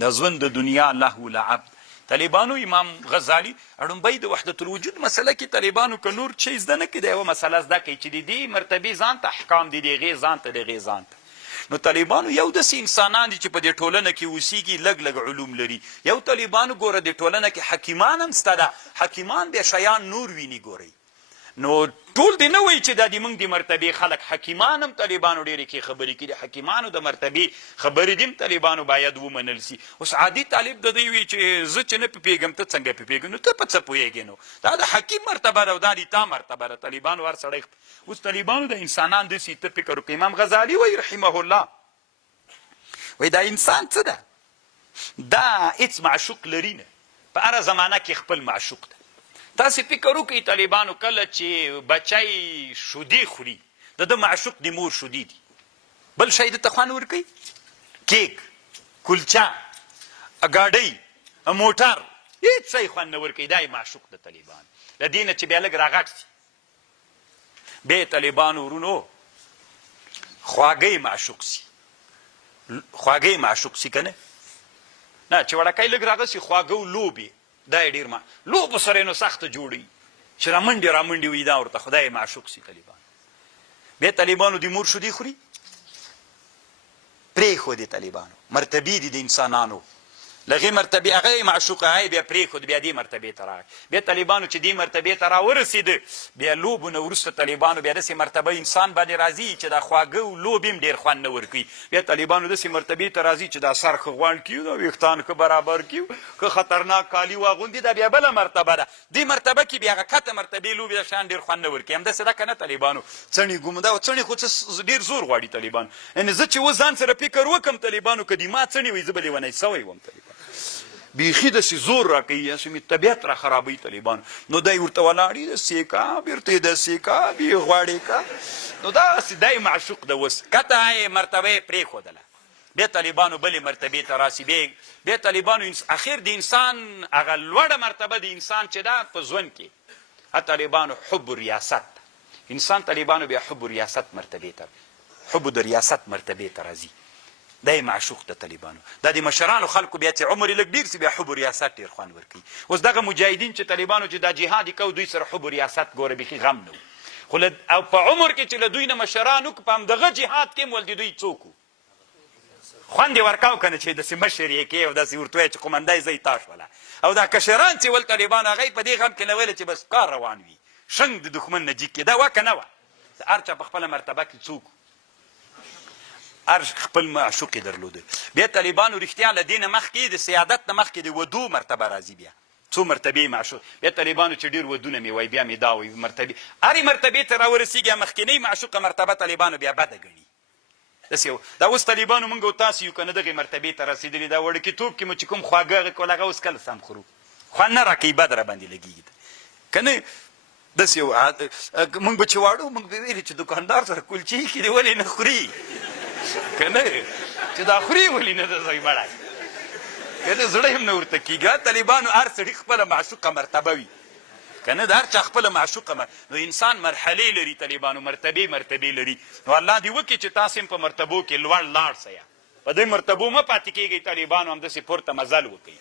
د ژوند د دنیا له لعب. طالبانو امام غزالی اړمبای د وحدت الوجود مسله کې طالبانو ک نور چیز ده نه کې دا یو مسله زده کوي چې د دې مرتبه ځان ته احکام دي د غي ځان ته د غي ځان ته. نو طالبانو یو د انسانان دي چې په دې ټولنه کې اوسېږي لګ لګ علوم لري. یو طالبانو ګوره د ټولنه کې حکیمان هم ستاده حکیمان به شیان نور ویني ګوري نو ټول دی نه وای چې د دې موږ د مرتبه خلق حکیمان هم طالبانو ډېرې کې خبرې کړي حکیمانو د مرتبه خبرې دیم طالبانو باید ومنل سي. اوس عادي طالب د دوی وی چې زه چې نه پیګم ته څنګه پیګم نو ته په څه پوهیږې نو؟ دا د حکیم مرتبه ده او دا د تا مرتبه ده. طالبانو ور سړی اوس طالبانو د انسانان د سي ته فکر وکړي امام غزالی وی رحمه الله وی دا انسان څه ده؟ دا هیڅ معشوق لري نه. په هر زمانہ کې خپل معشوق ده تاسو فکر وکړئ طالبانو کله چې بچای شودي خوري. د د معشوق د مور شودي دي. بل شی د تخوان ورکي کیک کلچا اګاډي موټر. هیڅ شی خوان نه ورکي دای معشوق د طالبان د دینه چې بیا لګ راغټ سي به طالبانو ورونو خواږی معشوق سي خواږی معشوق سي کنه نه؟ چې وړکای لګ راغسي خواږو لوبي دا ډیر ما. لوب سره نو سخت جوړي چې رامنډي رامنډي وي دا ورته خدای معشوق سي طالبان. به طالبانو د مور شو دي خوري؟ پرې خو دي طالبانو. مرتبه دي د انسانانو لغه مرتبه هغه معشوق هاي بیا پرې خو بیا دې مرتبه ته راغی. بیا طالبانو چې دې مرتبه ته را ورسید بیا لوب نو ورسته طالبانو بیا دې مرتبه انسان باندې راضي چې دا خواګه لوب هم ډیر خوان نه ورکی بیا طالبانو دې مرتبه ته راضي چې دا سر خوان کیو دا وختان که برابر کیو که خطرناک کالی واغوندي دا بیا بل مرتبه ده. دې مرتبه کې بیا کته مرتبه لوب دا شان ډیر خوان نه ورکی هم د صدا کنه طالبانو؟ څنی ګومدا او څنی خو ډیر زور غواړي طالبان ان زه چې وزن سره فکر وکم طالبانو کدي ما څنی وي زبلې ونی سوي وم طالبان بیخی د زور را کوي چې می طبيعت را خرابوي طالبان. نو دای ورته ولاړی د سیکا بیرته د سیکا بی غواړي کا. نو دا سیدای معشوق د وس کته مرتبه پرې خودله به طالبانو بلې مرتبه ته راسي. به به طالبانو اخر د انسان هغه لوړه مرتبه د انسان چې دا په ځون کې. طالبانو حب ریاست. انسان طالبانو بیا حب ریاست مرتبه ته حب د ریاست مرتبه ته راځي د معشوق د طالبانو. د دې مشرانو خلکو بیا چې عمر لګ ډیر سی بیا حب ریاست ډیر خوان ورکی اوس دغه مجاهدین چې طالبانو چې د جهاد کو دوی سره حب ریاست ګوره بخي غم نو خو او په عمر کې چې له دوی نه مشرانو په هم دغه جهاد کې مول دوی څوک خوند ورکاو کنه چې د سمشر یې کې او د ورتوي چې قومندای زې تاش ولا. او دا کشران چې ول طالبان هغه په دې غم کې لول چې بس کار روان وي. شنګ د دښمن نه جګ کې دا وکنه و ارچا په خپل مرتبه کې څوک ار خپل معشوق درلوده. بیا طالبانو رښتیا له دینه مخکې د سیادت نه مخکې د ودو مرتبه راځي بیا. څو مرتبه معشوق. بیا طالبانو چې ډیر ودونه می وای بیا می دا وای مرتبه اری مرتبه ته راورسیږي مخکینی معشوق مرتبه طالبانو بیا بد غني دسیو دا اوس طالبانو مونږ تاسو یو کنه دغه مرتبه ته رسیدلی دا وړ کې کې مچ کوم خواګه کولاغه اوس کله سم خورو؟ خو نه راکې بد را باندې لګیږي کنه دسیو مونږ به چې واړو مونږ به ویل چې دکاندار سره کلچی کې دی ولې نه خوري کنه چې دا خوري ولې نه د ځای مړای کله زړه هم نه ورته کیږي طالبانو هر سړي خپل معشوقه مرتبه وي کنه دا هر چا خپل معشوقه مر... نو انسان مرحله لري طالبانو مرتبه مرتبه لري نو الله دی وکي چې تاسو په مرتبو کې لوړ لاړ سیا په دې مرتبو ما پاتې کیږي طالبانو هم د سي پورته مزل وکي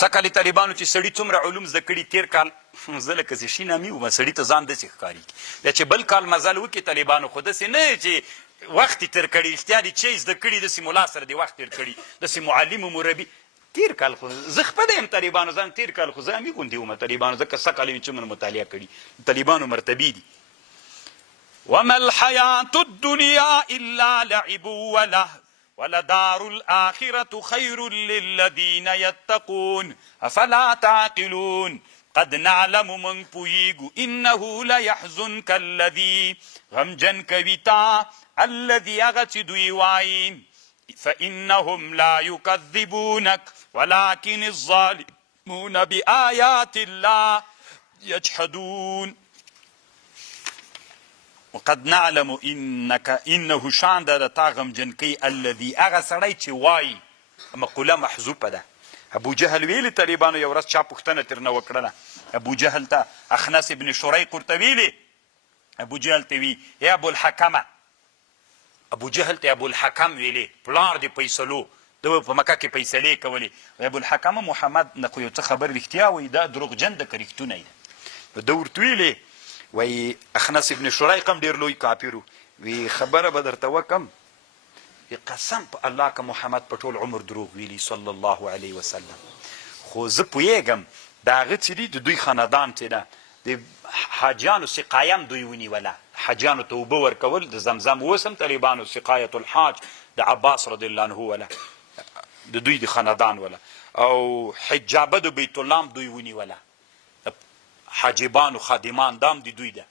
سکه طالبانو چې سړی څومره علوم زده کړي تیر کال زله کسي شي نامي و سړی ته ځان د څه ښکاری دا چې بل کال مزل وکي طالبانو خود سي نه چې وخت تیر کړي اختیاري چې زده کړي د سیمولا سره دی وخت تیر کړي د سي معلم مربي. تیر کال خو زه خپل هم طالبانو ځان تیر کال خو زه امي غوندي وم طالبانو ځکه سکه چې من مطالعه کړي. طالبانو مرتبه دي. وما الحياة الدنيا إلا لعب وله ولدار الآخرة خير للذين يتقون. أفلا تعقلون؟ قد نعلم من پویگو إنه ليحزنك الذي غمجن کویتا الذي اغت دوی وای فإنهم لا يكذبونك ولكن الظالمون بآيات الله يجحدون. وقد نعلم انك انه شان د تا غمجن کی الذي اغه سړی چې وای مقوله محذوفه ده ابو جهل ویلی طالبانو یو ورځ چا پوښتنه ترنه وکړله. ابو جهل ته اخنس ابن شریق ورته ویلی ابو جهل ته وی یا ابو الحکمه ابو جهل ته ابو الحکم ویلې پلار دی فیصلو د په مکه کې فیصلې کولې. ابو الحکم محمد نه خو یو څه خبر رښتیا وي دا دروغجن د کرښتونه دی نو د ورته ویلې وای اخنس ابن شریق هم ډیر لوی کافرو وی خبره به درته وکم قسم په الله که محمد په ټول عمر دروغ ویلی صلی الله علیه وسلم. خو زه پوهیږم د هغه چې دي د دوی خاندان چې ده د حاجیانو سقایم دوی ونیوله. حاجیانو ته اوبه ورکول د زمزم اوس هم طالبانو سقایت الحاج د عباس رضی الله عنه وله. د دوی د خاندان وله. او حجابه د بیت الله دوی ونیوله حاجبانو خادمان دام د دوی ده.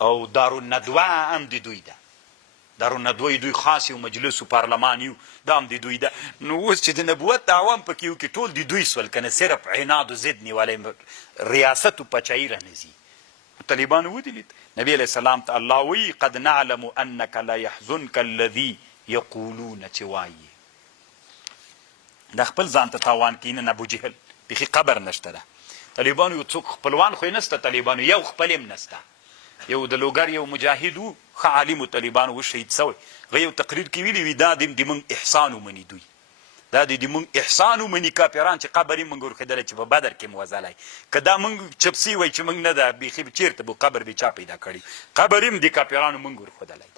او دارالندوه هم د دوی ده. دارالندوه دوی خاص یو مجلس او پارلمان یو دام د دوی ده. نو اوس چې د نبوت دعوام پکې یو کې ټول د دوی سول کنه صرف عناد او ضد نیولې ریاست او پچای رانځي طالبان ودیلید. نبی علیہ السلام ته الله وی قد نعلم انك لا يحزنك الذي يقولون چوایي د خپل ځان ته تاوان کین ابو جهل. بخي قبر نشته ده طالبانو یو څوک خپلوان خو نسته طالبانو یو خپلم نسته یو د لوګر یو مجاهد وو ښه عالم طالبانو و شهید سوی. غي یو تقریر کې ویلي وی دا د موږ احسان ومني دوی. دا د موږ احسان ومني کاپیران چې قبرې موږ ورخدل چې په بدر کې موزلای کدا موږ چپسی وای چې موږ نه دا بيخي چیرته بو قبر به چا پیدا کړی. قبریم د کاپیرانو موږ ورخدلای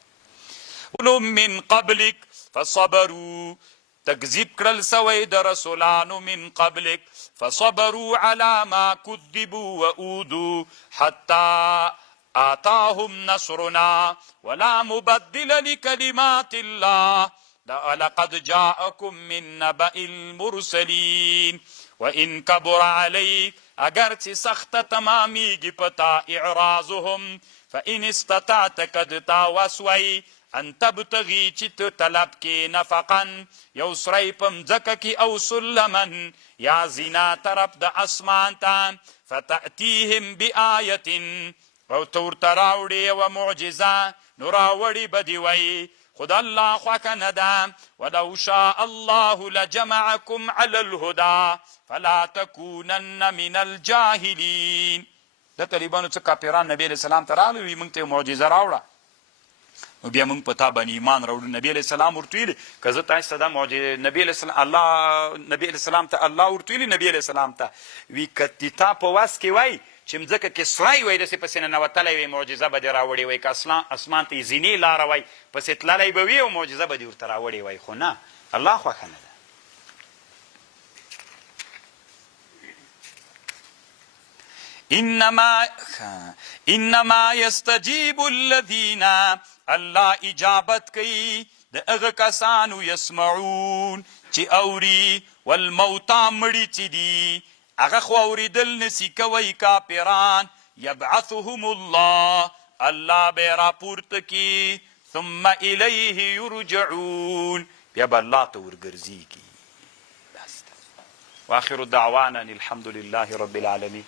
ولو من قبلک فصبروا تکذیب کړل سوی د من قبلک فصبروا على ما كذبوا واودوا حتى آتاهم نصرنا. ولا مبدل لكلمات الله. لقد جاءكم من نبأ المرسلين. وإن كبر عليك اگر چې سخت تماميږي پتا إعراضهم. فإن استطعت قد تاوسوي. ان تبتغي چې ته طلب کې نفقا. یو سری پم ځکه کې او سلمن یا زینا طرف د اسمان ته فتاتيهم بآیه او تور تراوړي او معجزه نو راوړي بدی وای خدا الله خوک نه ده ولو شاء الله لجمعكم على الهدى. فلا تكونن من الجاهلين. د طالبانو څخه کافرانو نبی رسول الله تعالی وی مونږ ته معجزه راوړه نو بیا موږ په تا باندې ایمان راوړو. نبی علیہ السلام ورته ویل کزه تاسو ته د معجزه نبی علیہ السلام الله نبی علیہ السلام ته الله ورته ویل نبی علیہ السلام ته. وی کتی تا په واس کې وای چې مځکه کې سړی وای د سپسې نه نوتلې وي معجزه به راوړي وای. که اسمان ته زینې لار وای پسې تللی به وي او معجزه به ورته راوړي وای. خو نه الله خو کنه انما انما يستجيب الذين الله اجابت کوي د هغه کسانو يسمعون. چې اوري والموتى مړي چې دي. هغه خو اوریدل نسی کوي کافران يبعثهم الله. الله به راپورته کی ثم الیه یرجعون بیا به الله ته ورګرځي واخر دعوانا الحمد لله رب العالمين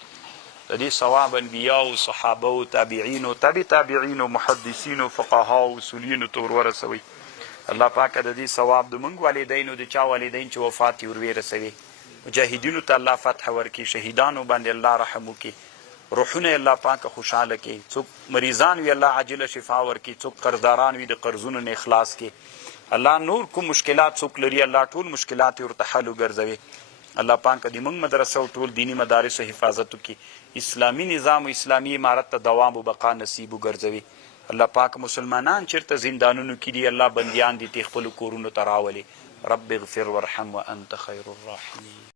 د دې ثواب انبیاء او صحابه او تابعین او تبع تابعین او محدثین او فقها او اصولین تور ورسوي الله پاک د دې ثواب د مونږ والدین او د چا والدین چې وفات ور ورسوي مجاهدینو ته الله فتح ورکي شهیدانو باندې الله رحم وکي روحونه الله پاک خوشاله کړي څوک مریضان وي الله عاجله شفا ورکي څوک قرضداران وي د قرضونو نه اخلاص کړي الله نور کوم مشکلات څوک لري الله ټول مشکلات ورته حل وګرځوي الله پاک دې موږ مدرسه او ټول دینی مدارس حفاظت وکي اسلامی نظام او اسلامی امارت ته دوام او بقا نصیب وګرځوي. الله پاک مسلمانان چیرته زندانونو کې دي الله بنديان دي خپل کورونو ته راولي. رب اغفر وارحم وانت خير الراحمين